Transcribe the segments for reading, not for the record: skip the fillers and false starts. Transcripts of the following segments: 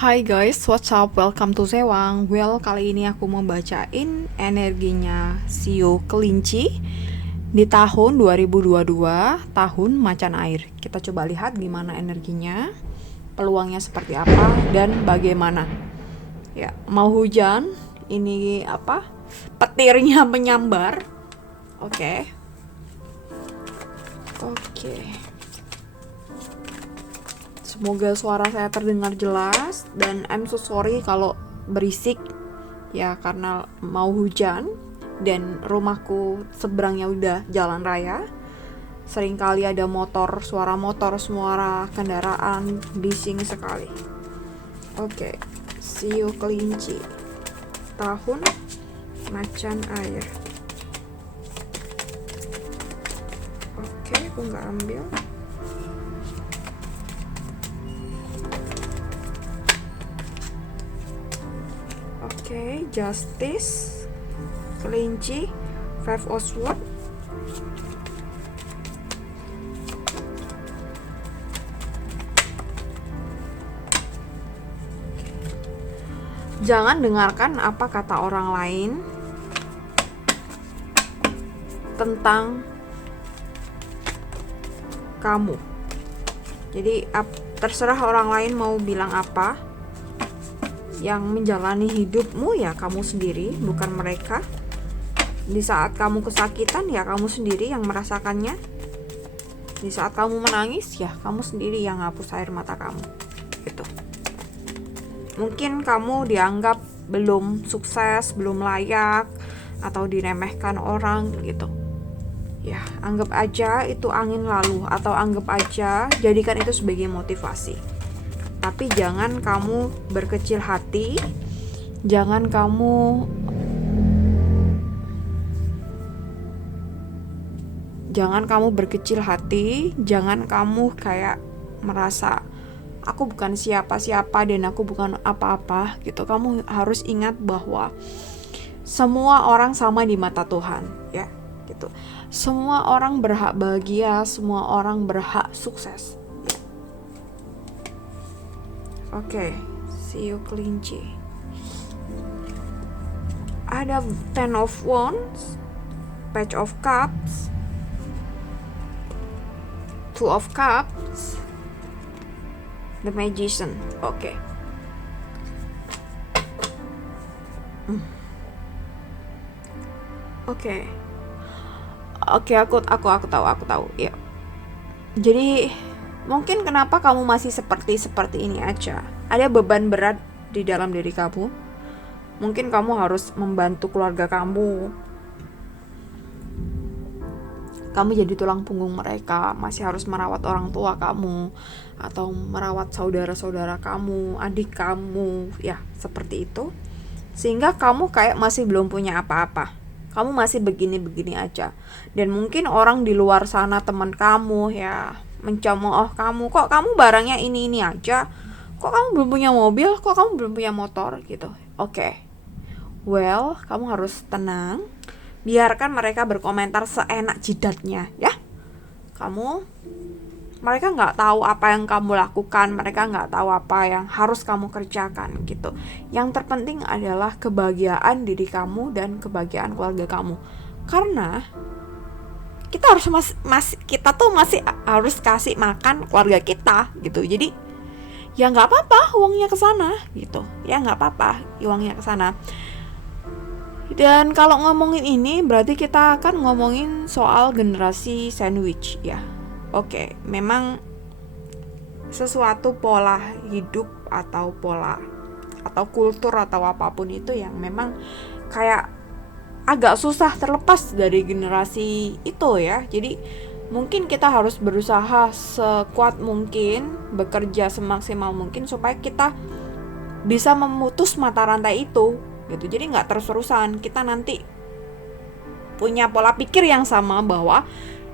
Hai guys, what's up? Welcome to Sewang. Well, kali ini aku mau bacain energinya Shio Kelinci di tahun 2022, tahun macan air. Kita coba lihat gimana energinya, peluangnya seperti apa, dan bagaimana. Ya, mau hujan, ini apa? Petirnya menyambar. Oke. Oke. Semoga suara saya terdengar jelas dan I'm so sorry kalau berisik ya karena mau hujan dan rumahku seberangnya udah jalan raya. Seringkali ada motor, suara kendaraan, bising sekali. Oke, Shio Kelinci tahun macan air. Oke, aku nggak ambil. Oke, Justice, Kelinci, Five of Swords. Jangan dengarkan apa kata orang lain tentang kamu. Jadi terserah orang lain mau bilang apa. Yang menjalani hidupmu ya kamu sendiri, bukan mereka. Di saat kamu kesakitan ya kamu sendiri yang merasakannya. Di saat kamu menangis ya kamu sendiri yang hapus air mata kamu. Gitu. Mungkin kamu dianggap belum sukses, belum layak, atau diremehkan orang gitu. Ya, anggap aja itu angin lalu, atau anggap aja jadikan itu sebagai motivasi. Tapi jangan kamu berkecil hati, jangan kamu berkecil hati, jangan kamu kayak merasa aku bukan siapa-siapa dan aku bukan apa-apa gitu. Kamu harus ingat bahwa semua orang sama di mata Tuhan, ya, gitu. Semua orang berhak bahagia, semua orang berhak sukses. Oke, Shio Kelinci. Ada Ten of Wands, Page of Cups, Two of Cups, The Magician. Oke. Oke, aku tahu. Ya. Jadi mungkin kenapa kamu masih seperti ini aja. Ada beban berat di dalam diri kamu. Mungkin kamu harus membantu keluarga kamu. Kamu jadi tulang punggung mereka, masih harus merawat orang tua kamu atau merawat saudara-saudara kamu, adik kamu, ya seperti itu. Sehingga kamu kayak masih belum punya apa-apa. Kamu masih begini-begini aja. Dan mungkin orang di luar sana, teman kamu ya, mencemooh kamu, kok kamu barangnya ini aja, kok kamu belum punya mobil, kok kamu belum punya motor gitu. Oke. Well, kamu harus tenang, biarkan mereka berkomentar seenak jidatnya ya. Mereka nggak tahu apa yang kamu lakukan, mereka nggak tahu apa yang harus kamu kerjakan gitu. Yang terpenting adalah kebahagiaan diri kamu dan kebahagiaan keluarga kamu, karena kita harus masih harus kasih makan keluarga kita gitu. Jadi ya nggak apa-apa uangnya ke sana gitu, ya nggak apa-apa uangnya ke sana. Dan kalau ngomongin ini berarti kita akan ngomongin soal generasi sandwich ya. Oke, memang sesuatu pola hidup atau pola atau kultur atau apapun itu yang memang kayak agak susah terlepas dari generasi itu ya. Jadi mungkin kita harus berusaha sekuat mungkin, bekerja semaksimal mungkin supaya kita bisa memutus mata rantai itu gitu. Jadi nggak terus-terusan kita nanti punya pola pikir yang sama bahwa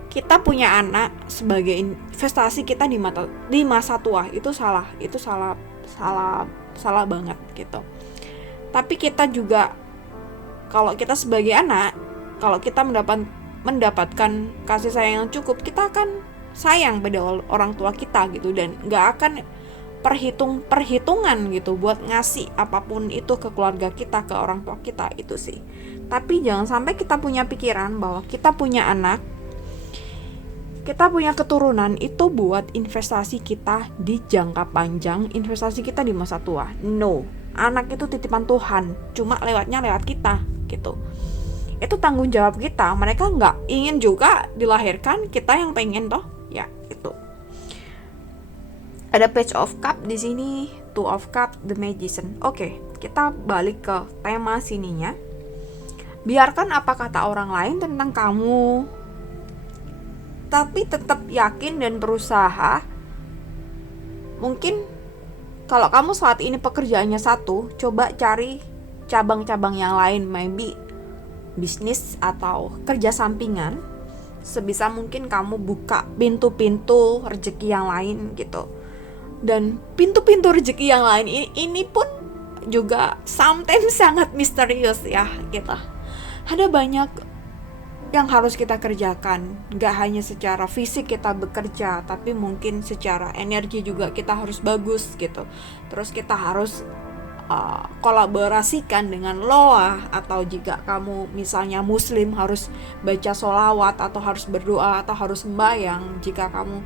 kita punya anak sebagai investasi kita di masa tua. Itu salah banget gitu. Tapi kita juga, kalau kita sebagai anak, kalau kita mendapatkan kasih sayang yang cukup, kita akan sayang pada orang tua kita gitu, dan nggak akan perhitungan gitu buat ngasih apapun itu ke keluarga kita, ke orang tua kita, itu sih. Tapi jangan sampai kita punya pikiran bahwa kita punya anak, kita punya keturunan itu buat investasi kita di jangka panjang, investasi kita di masa tua. No, anak itu titipan Tuhan, cuma lewatnya lewat kita gitu. Itu tanggung jawab kita. Mereka nggak ingin juga dilahirkan, kita yang pengen toh, ya itu. Ada Page of Cup di sini, Two of Cup, The Magician. Oke, kita balik ke tema sininya. Biarkan apa kata orang lain tentang kamu, tapi tetap yakin dan berusaha. Mungkin kalau kamu saat ini pekerjaannya satu, coba cari cabang-cabang yang lain, maybe bisnis atau kerja sampingan. Sebisa mungkin kamu buka pintu-pintu rezeki yang lain gitu. Dan pintu-pintu rezeki yang lain ini pun juga sometimes sangat misterius ya gitu. Ada banyak yang harus kita kerjakan. Gak hanya secara fisik kita bekerja, tapi mungkin secara energi juga kita harus bagus gitu. Terus kita harus kolaborasikan dengan loa, atau jika kamu misalnya muslim harus baca sholawat, atau harus berdoa, atau harus sembahyang. Jika kamu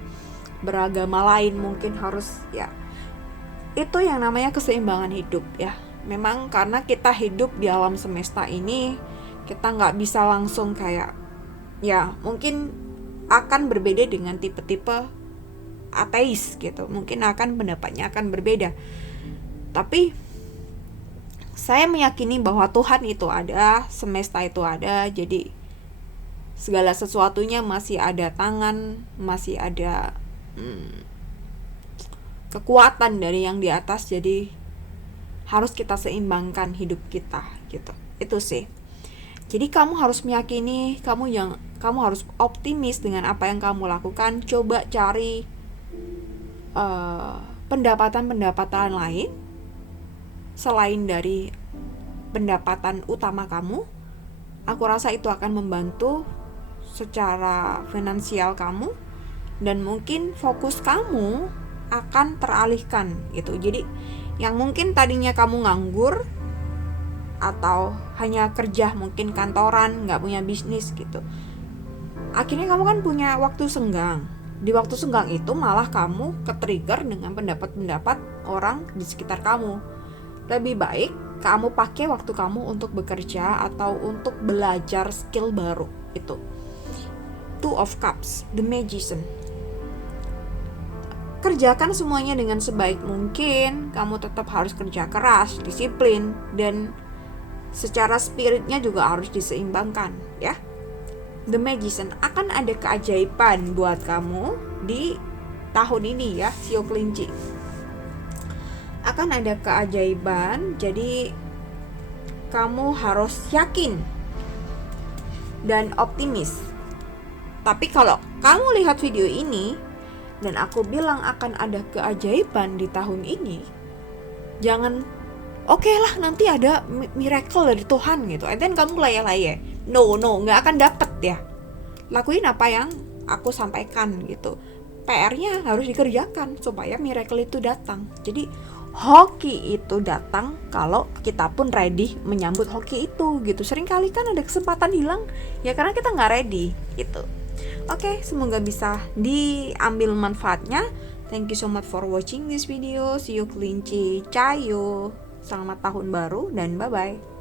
beragama lain mungkin harus, ya itu yang namanya keseimbangan hidup ya. Memang karena kita hidup di alam semesta ini, kita nggak bisa langsung kayak, ya mungkin akan berbeda dengan tipe-tipe ateis gitu, mungkin akan pendapatnya akan berbeda. Tapi saya meyakini bahwa Tuhan itu ada, semesta itu ada, jadi segala sesuatunya masih ada tangan, masih ada kekuatan dari yang di atas. Jadi harus kita seimbangkan hidup kita gitu. Itu sih. Jadi kamu harus meyakini, kamu harus optimis dengan apa yang kamu lakukan. Coba cari pendapatan lain selain dari pendapatan utama kamu. Aku rasa itu akan membantu secara finansial kamu, dan mungkin fokus kamu akan teralihkan gitu. Jadi yang mungkin tadinya kamu nganggur atau hanya kerja mungkin kantoran, gak punya bisnis gitu, akhirnya kamu kan punya waktu senggang. Di waktu senggang itu malah kamu ke-trigger dengan pendapat-pendapat orang di sekitar kamu. Lebih baik kamu pakai waktu kamu untuk bekerja atau untuk belajar skill baru. Itu Two of Cups, The Magician. Kerjakan semuanya dengan sebaik mungkin. Kamu tetap harus kerja keras, disiplin, dan secara spiritnya juga harus diseimbangkan ya. The Magician, akan ada keajaiban buat kamu di tahun ini ya, Sio Kelinci. Akan ada keajaiban, jadi kamu harus yakin dan optimis. Tapi kalau kamu lihat video ini dan aku bilang akan ada keajaiban di tahun ini, jangan oke lah nanti ada miracle dari Tuhan gitu, and then kamu laye-laye. No, gak akan dapet ya. Lakuin apa yang aku sampaikan gitu. PR-nya harus dikerjakan supaya miracle itu datang. Jadi hoki itu datang kalau kita pun ready menyambut hoki itu gitu. Seringkali kan ada kesempatan hilang ya karena kita gak ready gitu. Oke, semoga bisa diambil manfaatnya. Thank you so much for watching this video. See you Kelinci Cayo. Selamat tahun baru dan bye-bye.